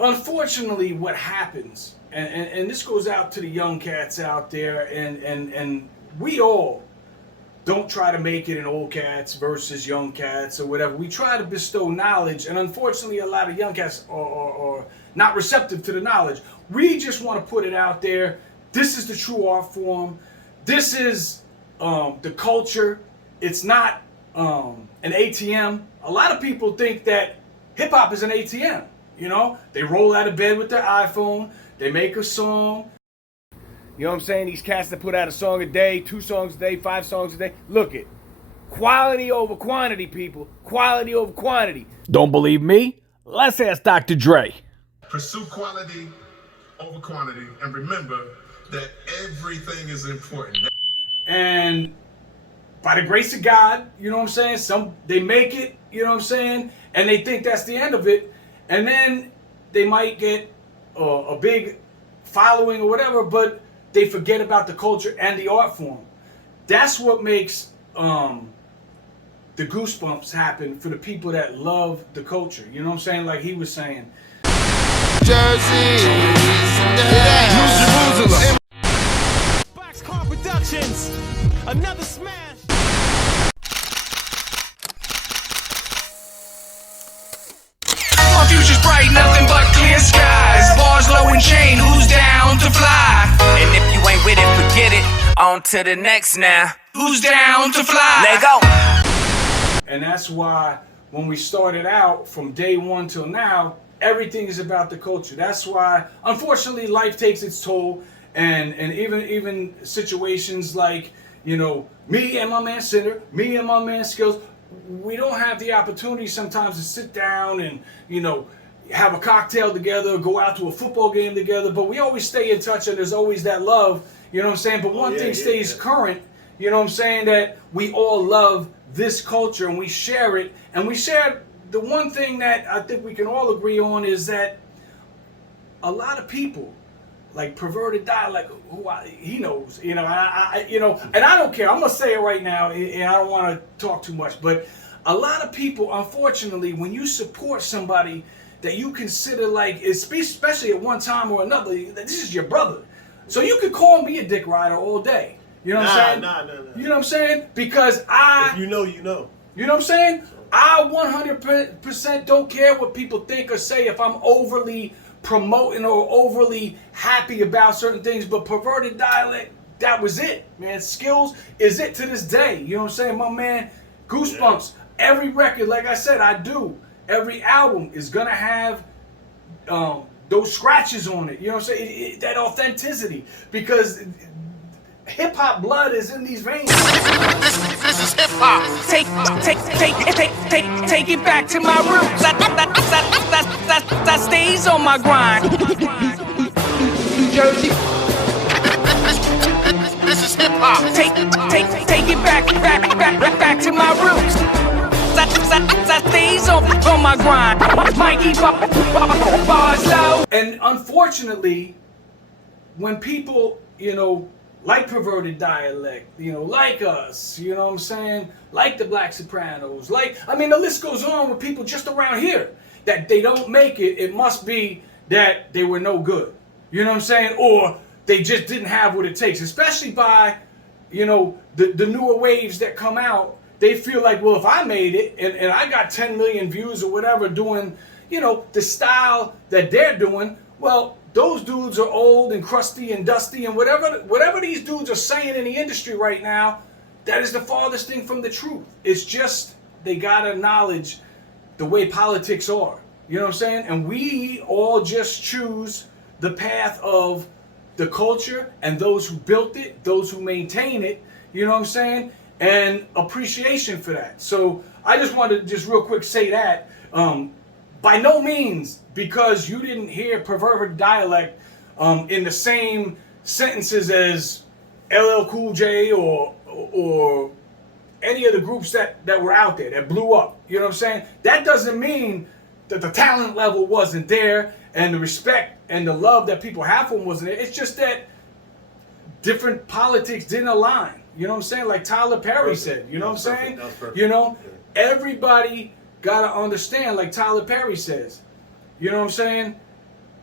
unfortunately, what happens, and this goes out to the young cats out there, and we all don't try to make it in old cats versus young cats or whatever. We try to bestow knowledge, and unfortunately, a lot of young cats are not receptive to the knowledge. We just want to put it out there. This is the true art form. This is the culture. It's not an ATM. A lot of people think that hip hop is an ATM. You know, they roll out of bed with their iPhone. They make a song. You know what I'm saying? These cats that put out a song a day, 2 songs a day, 5 songs a day. Look it. Quality over quantity, people. Quality over quantity. Don't believe me? Let's ask Dr. Dre. Pursue quality over quantity, and remember that everything is important. And by the grace of God, you know what I'm saying? They make it, you know what I'm saying? And they think that's the end of it. And then they might get a big following or whatever, but they forget about the culture and the art form. That's what makes the goosebumps happen for the people that love the culture. You know what I'm saying? Like he was saying. Jersey, New Jerusalem. Boxcar Productions, another smash. My future's bright, nothing but clear skies. Barslow and Chain, who's down to fly? And if you ain't with it, forget it. On to the next now. Who's down to fly? Let go. And that's why when we started out from day one till now, everything is about the culture. That's why, unfortunately, life takes its toll, and even situations like, you know, me and my man Cinder, me and my man Skills, we don't have the opportunity sometimes to sit down and, you know, have a cocktail together, go out to a football game together, but we always stay in touch, and there's always that love, you know what I'm saying? But one thing stays current, you know what I'm saying, that we all love this culture and we share it, and we share the one thing that I think we can all agree on is that a lot of people, like perverted dialect, he knows, you know, you know, and I don't care. I'm gonna say it right now, and I don't want to talk too much, but a lot of people, unfortunately, when you support somebody that you consider like, especially at one time or another, this is your brother, so you could call me a dick rider all day. You know what I'm saying? Nah. You know what I'm saying? Because if you know, you know. You know what I'm saying? I 100% don't care what people think or say if I'm overly promoting or overly happy about certain things, but perverted dialect, that was it, man. Skills is it to this day. You know what I'm saying? My man, Goosebumps, every record, like I said, I do. Every album is going to have those scratches on it. You know what I'm saying? That authenticity. Because hip-hop blood is in these veins. This is hip hop. Take it back to my roots. That stays on my grind. New Jersey. This is hip hop. Take it back to my roots. That stays on my grind. Mikey Barslow. And unfortunately, when people, you know, like perverted dialect, you know, like us, you know what I'm saying? Like the Black Sopranos, like, I mean, the list goes on with people just around here that they don't make it. It must be that they were no good. You know what I'm saying? Or they just didn't have what it takes, especially by, you know, the newer waves that come out. They feel like, well, if I made it and I got 10 million views or whatever doing, you know, the style that they're doing, well, those dudes are old and crusty and dusty, and whatever these dudes are saying in the industry right now, that is the farthest thing from the truth. It's just they gotta acknowledge the way politics are. You know what I'm saying? And we all just choose the path of the culture and those who built it, those who maintain it, you know what I'm saying? And appreciation for that. So I just wanted to just real quick say that. By no means because you didn't hear perverted dialect in the same sentences as LL Cool J or any of the groups that were out there that blew up. You know what I'm saying? That doesn't mean that the talent level wasn't there and the respect and the love that people have for them wasn't there. It's just that different politics didn't align. You know what I'm saying? Like Tyler Perry said. You know what I'm saying? You know, everybody gotta understand, like Tyler Perry says, you know what I'm saying?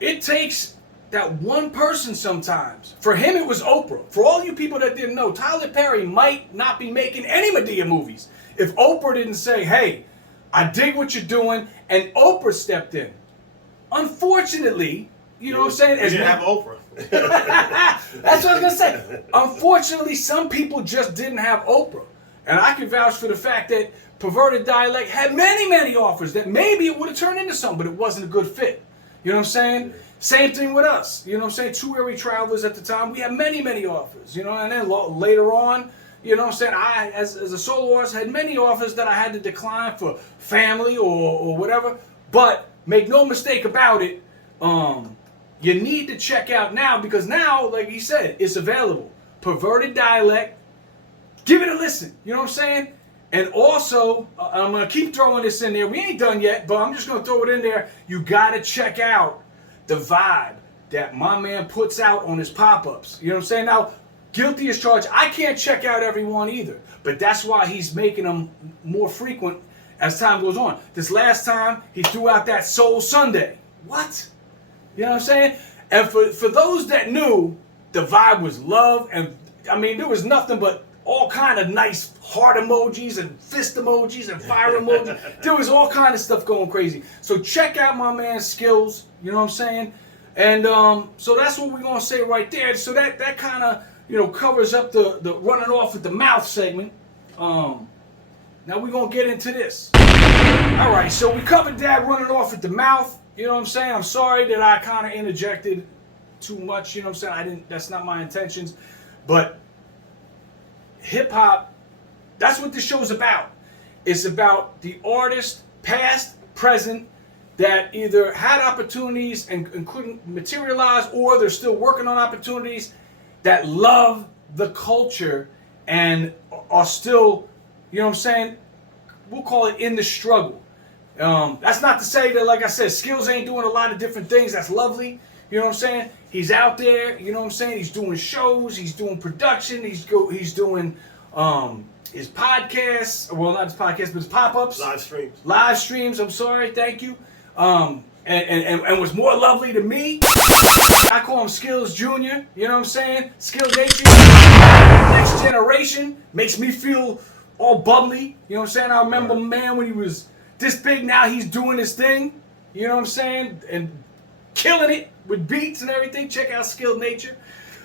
it takes that one person sometimes. For him, it was Oprah. For all you people that didn't know, Tyler Perry might not be making any Madea movies if Oprah didn't say, hey, I dig what you're doing, and Oprah stepped in. Unfortunately, you know what I'm saying? We didn't have Oprah. That's what I was going to say. Unfortunately, some people just didn't have Oprah. And I can vouch for the fact that Perverted Dialect had many, many offers that maybe it would have turned into something, but it wasn't a good fit. You know what I'm saying? Same thing with us. You know what I'm saying? Two Airy Travelers at the time, we had many, many offers. You know, and then later on, you know what I'm saying? I, as a solo artist, had many offers that I had to decline for family or whatever. But make no mistake about it, you need to check out now, because now, like he said, it's available. Perverted Dialect. Give it a listen. You know what I'm saying? And also, I'm going to keep throwing this in there. We ain't done yet, but I'm just going to throw it in there. You got to check out the vibe that my man puts out on his pop-ups. You know what I'm saying? Now, guilty as charged. I can't check out everyone either, but that's why he's making them more frequent as time goes on. This last time, he threw out that Soul Sunday. What? You know what I'm saying? And for those that knew, the vibe was love, and I mean, there was nothing but all kind of nice heart emojis and fist emojis and fire emojis. There was all kind of stuff going crazy. So check out my man's skills, you know what I'm saying? And so that's what we're going to say right there. So that kind of, you know, covers up the running off with the mouth segment. Now we're going to get into this. All right, so we covered that running off with the mouth. You know what I'm saying? I'm sorry that I kind of interjected too much, you know what I'm saying? That's not my intentions. But hip hop, that's what this show's about. It's about the artist, past, present, that either had opportunities and couldn't materialize, or they're still working on opportunities, that love the culture and are still, you know what I'm saying, we'll call it in the struggle. That's not to say that, like I said, Skills ain't doing a lot of different things. That's lovely. You know what I'm saying? He's out there, you know what I'm saying? He's doing shows, he's doing production, he's doing his podcasts, well, not his podcast, but his pop-ups. Live streams, I'm sorry, thank you. And was more lovely to me. I call him Skills Jr., you know what I'm saying? Skills Nature, next generation, makes me feel all bubbly, you know what I'm saying? I remember, man, when he was this big, now he's doing his thing, you know what I'm saying? And killing it with beats and everything. Check out Skilled Nature.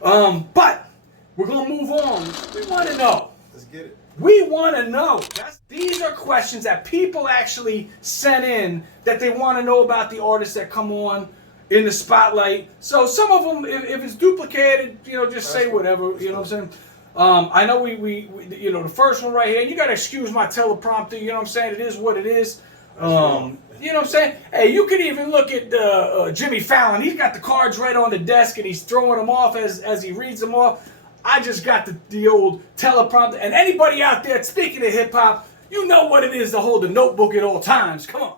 But we're going to move on. We want to know. Let's get it. We want to know. These are questions that people actually sent in that they want to know about the artists that come on in the spotlight. So some of them, if it's duplicated, you know, just say whatever. You know what I'm saying? I know we you know, the first one right here, you got to excuse my teleprompter. You know what I'm saying? It is what it is. You know what I'm saying? Hey, you could even look at Jimmy Fallon. He's got the cards right on the desk and he's throwing them off as he reads them off. I just got the old teleprompter. And anybody out there, speaking of hip hop, you know what it is to hold a notebook at all times. Come on.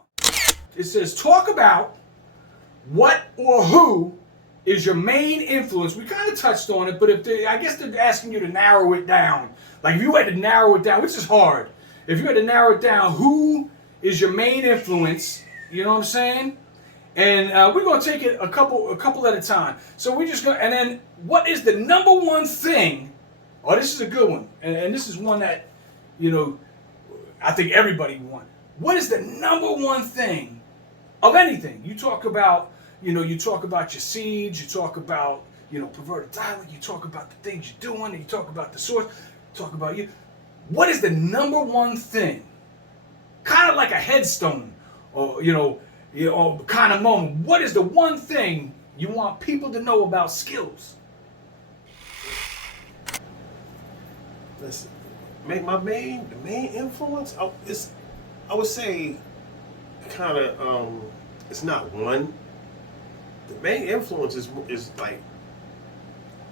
It says, talk about what or who is your main influence. We kind of touched on it, but I guess they're asking you to narrow it down. Like if you had to narrow it down, which is hard. If you had to narrow it down, who is your main influence, you know what I'm saying? And we're going to take it a couple at a time. So we're just going to, and then what is the number one thing, oh, this is a good one, and this is one that, you know, I think everybody wants. What is the number one thing of anything? You talk about, you know, you talk about your seeds, you talk about, you know, perverted dialect, you talk about the things you're doing, and you talk about the source, talk about you. What is the number one thing? Kind of like a headstone, or you know, kind of moment. What is the one thing you want people to know about Skills? Listen, the main influence. I would say, kind of. It's not one. The main influence is like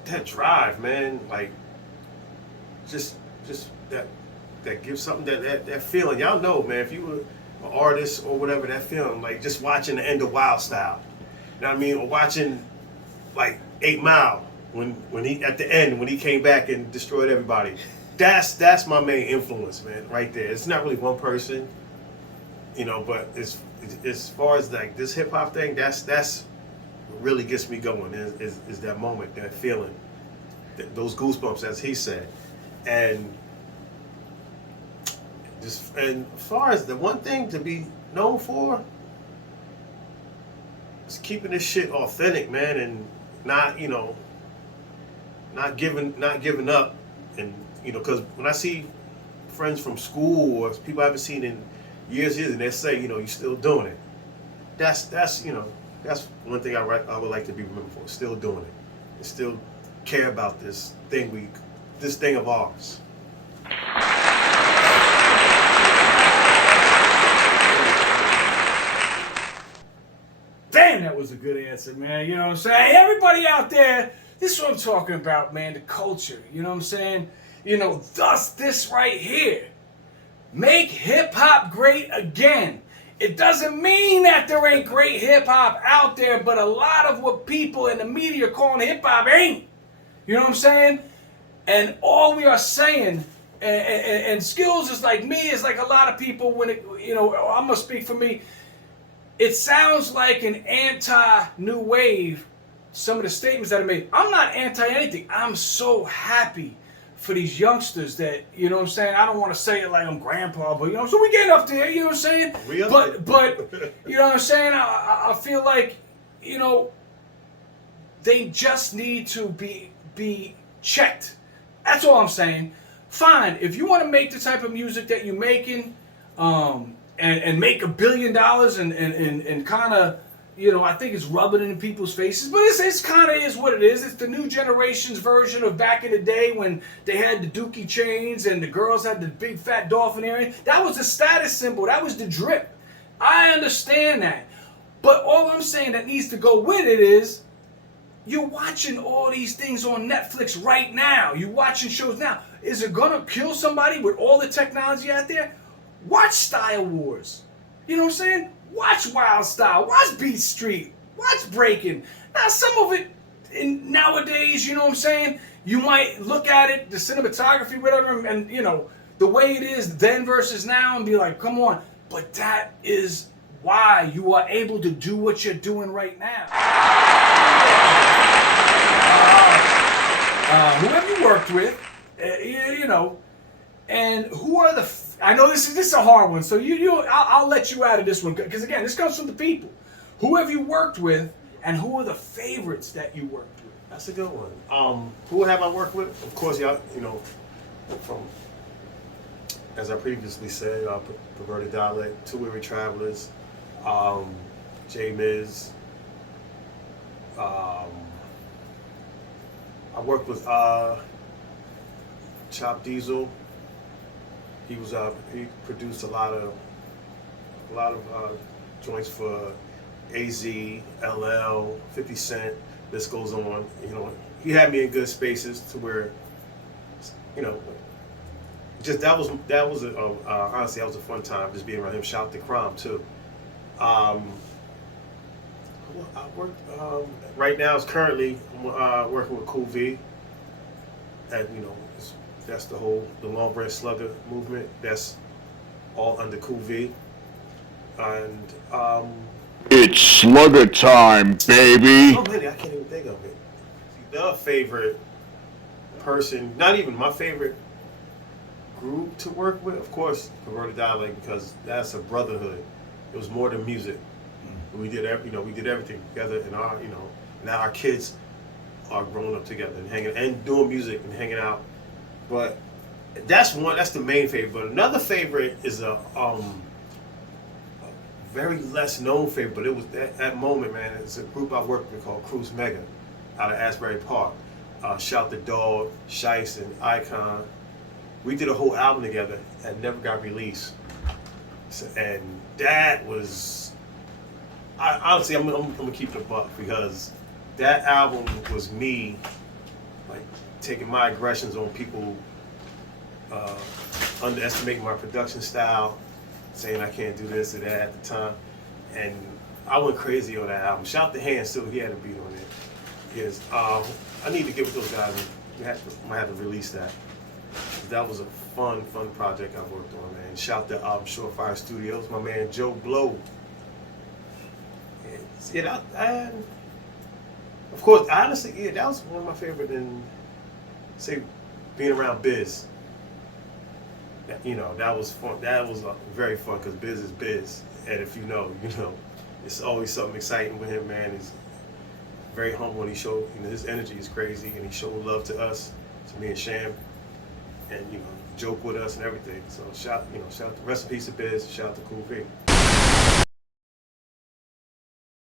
that drive, man. Like just that gives something that feeling. Y'all know, man, if you were an artist or whatever, that feeling, like just watching the End of Wild Style. You know what I mean? Or watching like 8 Mile when he at the end when he came back and destroyed everybody. That's my main influence, man, right there. It's not really one person, you know, but as far as like this hip hop thing, that's really gets me going is that moment, that feeling, those goosebumps, as he said. And just, and as far as the one thing to be known for is keeping this shit authentic, man, and not, you know, not giving up. And, you know, because when I see friends from school or people I haven't seen in years, and they say, you know, you're still doing it. That's you know, that's one thing I would like to be remembered for. Still doing it, and still care about this thing of ours. Damn, that was a good answer, man. You know what I'm saying? Hey, everybody out there, this is what I'm talking about, man. The culture. You know what I'm saying? You know, thus this right here. Make hip hop great again. It doesn't mean that there ain't great hip hop out there, but a lot of what people in the media are calling hip hop ain't. You know what I'm saying? And all we are saying, and Skills is like me, is like a lot of people when it, you know, I'm gonna speak for me. It sounds like an anti-new wave, some of the statements that are made. I'm not anti anything. I'm so happy for these youngsters that, you know what I'm saying? I don't want to say it like I'm grandpa, but, you know, so we get up there, you know what I'm saying? But you know what I'm saying? I feel like, you know, they just need to be checked. That's all I'm saying. Fine, if you want to make the type of music that you're making, and make $1 billion and kind of, you know, I think it's rubbing it in people's faces, but it's kind of is what it is. It's the new generation's version of back in the day when they had the dookie chains and the girls had the big fat dolphin earring. That was the status symbol. That was the drip. I understand that. But all I'm saying that needs to go with it is you're watching all these things on Netflix right now. You're watching shows now. Is it going to kill somebody with all the technology out there? Watch Style Wars. You know what I'm saying? Watch Wild Style. Watch Beat Street. Watch Breaking. Now, some of it nowadays, you know what I'm saying? You might look at it, the cinematography, whatever, and, you know, the way it is then versus now and be like, come on. But that is why you are able to do what you're doing right now. Whoever you worked with, you know, and who are the... I know this is a hard one, so I'll let you out of this one, because again, this comes from the people. Who have you worked with, and who are the favorites that you worked with? That's a good one. Who have I worked with? Of course, y'all, you know, from, as I previously said, Perverted Dialect, Two Weary Travelers, J Miz. I worked with Chop Diesel. He was he produced a lot of joints for AZ, LL, 50 Cent. This goes on. You know, he had me in good spaces to where, you know, just that was honestly that was a fun time just being around him. Shout out to Crime too. I worked right now. Is currently working with Cool V, and you know. That's the Long Bread Slugger movement. That's all under Cool V. And it's Slugger time, baby. Oh man, I can't even think of it. The favorite person, not even my favorite group to work with, of course, Perverted Dialect, because that's a brotherhood. It was more than music. We did everything together, and now our kids are growing up together and hanging and doing music and hanging out. But that's the main favorite. But another favorite is a very less known favorite, but it was that moment, man. It's a group I worked with called Cruise Mega out of Asbury Park. Shout the Dog, Shice, and Icon. We did a whole album together and never got released. So, and that was, honestly, I'm gonna keep it a buck, because that album was me, like, taking my aggressions on people, underestimating my production style, saying I can't do this or that at the time, and I went crazy on that album. Shout to Hands too, he had a beat on it. Yes, I need to get with those guys and might have to release that. That was a fun project I worked on, man. Shout to Shorefire Studios, my man Joe Blow. And Of course, honestly, yeah, that was one of my favorite. And say, being around Biz. You know, that was fun. That was very fun because Biz is Biz, and if you know, it's always something exciting with him, man. He's very humble, and he showed, his energy is crazy, and he showed love to us, to me and Sham, and joke with us and everything. So shout out to rest in peace to Biz, shout out to Cool P.